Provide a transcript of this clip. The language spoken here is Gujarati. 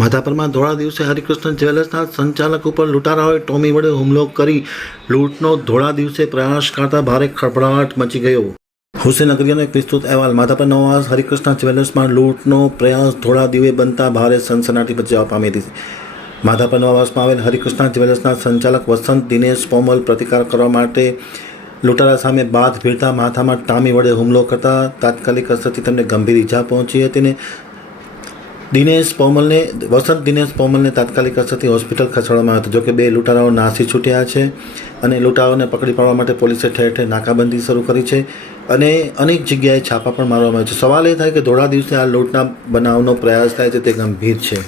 માધાપરમાં ધોળા દિવસે હરિકૃષ્ણ જ્વેલર્સના સંચાલક ઉપર લૂંટારાઓએ ટોમી વડે હુમલો કરી લૂંટનો ધોળા દિવસે પ્રયાસ કરતા ભારે ખળભળાટ મચી ગયો. હુસેનગરીનો એક વિસ્તૃત અહેવાલ. માધાપર નવાસ હરિકૃષ્ણ જ્વેલર્સમાં લૂંટનો પ્રયાસ ધોળા દિવે બનતા ભારે સનસનાટી મચવા પામી હતી માધાપર નવાસમાં આવેલ હરિકૃષ્ણ જ્વેલર્સના સંચાલક વસંત દિનેશ પોમલ પ્રતિકાર કરવા માટે લૂંટારા સામે બાદ ભીડતા માથામાં ટામી વડે હુમલો કરતા તાત્કાલિક અસરથી તેમને ગંભીર ઈજા પહોંચી હતી ને દિનેશ પોમલને, વસંત દિનેશ પોમલને તાત્કાલિક અસરથી હોસ્પિટલ ખસેડવામાં આવ્યો હતો. જોકે બે લૂંટારાઓ નાસી છૂટ્યા છે અને લૂંટારાઓને પકડી પાડવા માટે પોલીસે ઠેર ઠેર નાકાબંધી શરૂ કરી છે અને અનેક જગ્યાએ છાપા પણ મારવામાં આવ્યા છે. સવાલ એ થાય કે ધોળા દિવસે આ લૂંટના બનાવનો પ્રયાસ થાય છે તે ગંભીર છે.